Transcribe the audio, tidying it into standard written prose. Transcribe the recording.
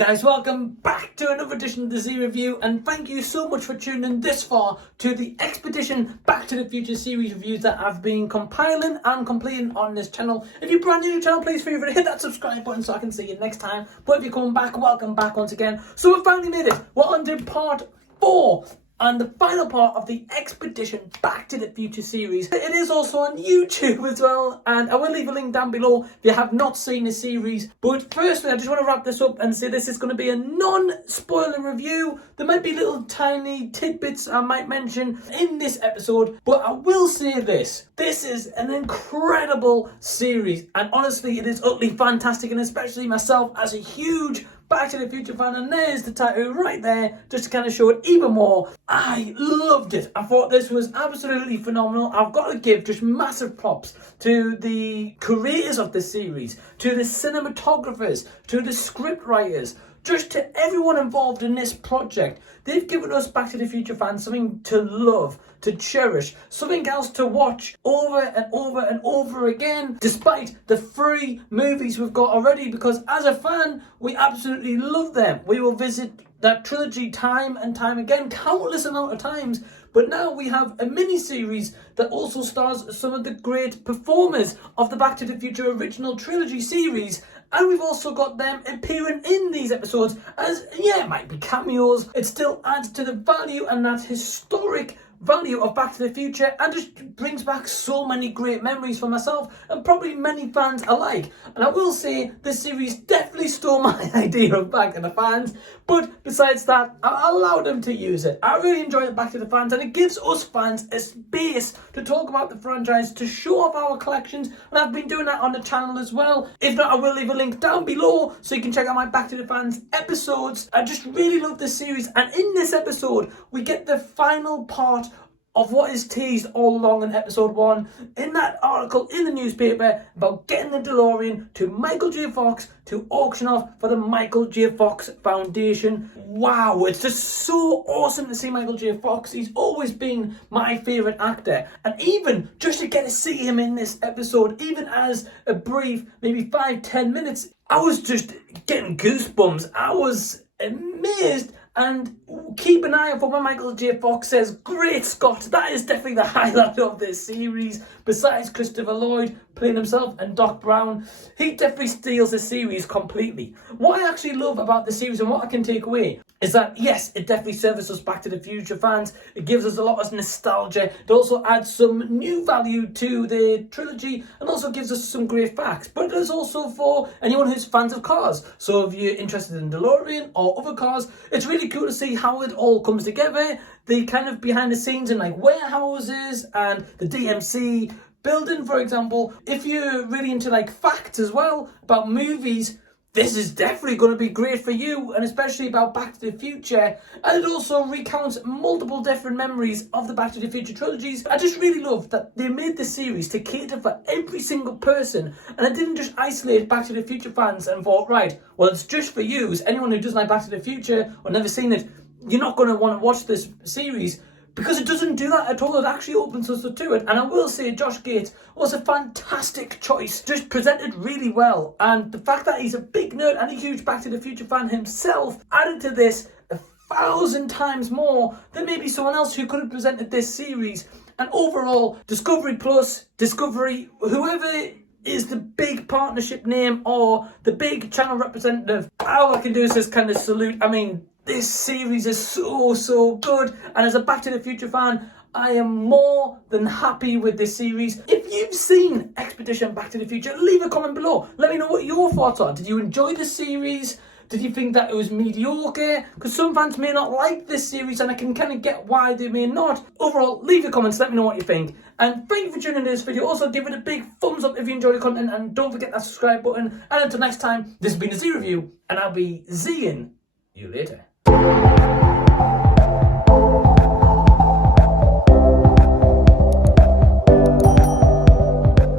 guys, welcome back to another edition of the Z Review, and thank you so much for tuning in this far to the Expedition Back to the Future series reviews that I've been compiling and completing on this channel. If you're brand new to the channel, please feel free to hit that subscribe button so I can see you next time. But if you're coming back, welcome back once again. So we've finally made it. We're on to part 4. And the final part of the Expedition Back to the Future series. It is also on YouTube as well, and I will leave a link down below if you have not seen the series. But firstly, I just want to wrap this up and say this is going to be a non-spoiler review. There might be little tiny tidbits I might mention in this episode, but I will say this. This is an incredible series, and honestly, it is utterly fantastic, and especially myself as a huge Back to the Future fan, and there's the tattoo right there, just to kind of show it even more. I loved it. I thought this was absolutely phenomenal. I've got to give just massive props to the creators of the series, to the cinematographers, to the script writers, just to everyone involved in this project. They've given us Back to the Future fans something to love, to cherish, something else to watch over and over and over again, despite the 3 movies we've got already, because as a fan, we absolutely love them. We will visit that trilogy time and time again, countless amount of times. But now we have a mini-series that also stars some of the great performers of the Back to the Future original trilogy series. And we've also got them appearing in these episodes as, yeah, it might be cameos. It still adds to the value and that historic value of Back to the Future, and just brings back so many great memories for myself and probably many fans alike. And I will say this series definitely stole my idea of Back to the fans, but besides that, I allowed them to use it. I really enjoy it, Back to the fans, and it gives us fans a space to talk about the franchise, to show off our collections, and I've been doing that on the channel as well. If not, I will leave a link down below so you can check out my Back to the Fans episodes. I just really love this series, and in this episode we get the final part of what is teased all along in episode 1, in that article in the newspaper about getting the DeLorean to Michael J. Fox to auction off for the Michael J. Fox Foundation. Wow, it's just so awesome to see Michael J. Fox. He's always been my favourite actor, and even just to get to see him in this episode, even as a brief, maybe 5-10 minutes, I was just getting goosebumps. I was amazed. And keep an eye out for when Michael J. Fox says, "Great Scott." That is definitely the highlight of this series. Besides Christopher Lloyd playing himself and Doc Brown, he definitely steals the series completely. What I actually love about the series and what I can take away is that, yes, it definitely serves us Back to the Future fans. It gives us a lot of nostalgia. It also adds some new value to the trilogy and also gives us some great facts. But it is also for anyone who's fans of cars. So if you're interested in DeLorean or other cars, it's really cool to see how it all comes together. The kind of behind the scenes in like warehouses and the DMC building, for example. If you're really into like facts as well about movies, this is definitely going to be great for you, and especially about Back to the Future. And it also recounts multiple different memories of the Back to the Future trilogies. I just really love that they made this series to cater for every single person, and it didn't just isolate Back to the Future fans and thought, right, well, it's just for you. So anyone who doesn't like Back to the Future or never seen it, you're not going to want to watch this series. Because it doesn't do that at all. It actually opens us to it. And I will say Josh Gate was a fantastic choice. Just presented really well. And the fact that he's a big nerd and a huge Back to the Future fan himself added to this 1,000 times more than maybe someone else who could have presented this series. And overall, Discovery Plus, Discovery, whoever is the big partnership name or the big channel representative, all I can do is just kind of salute. I mean, this series is so good, and as a Back to the Future fan, I am more than happy with this series. If you've seen Expedition Back to the Future, leave a comment below. Let me know what your thoughts are. Did you enjoy the series? Did you think that it was mediocre? Because some fans may not like this series, and I can kind of get why they may not. Overall, leave your comments, let me know what you think. And thank you for tuning into this video. Also, give it a big thumbs up if you enjoy the content, and don't forget that subscribe button. And until next time, this has been a Z Review, and I'll be Zing you later.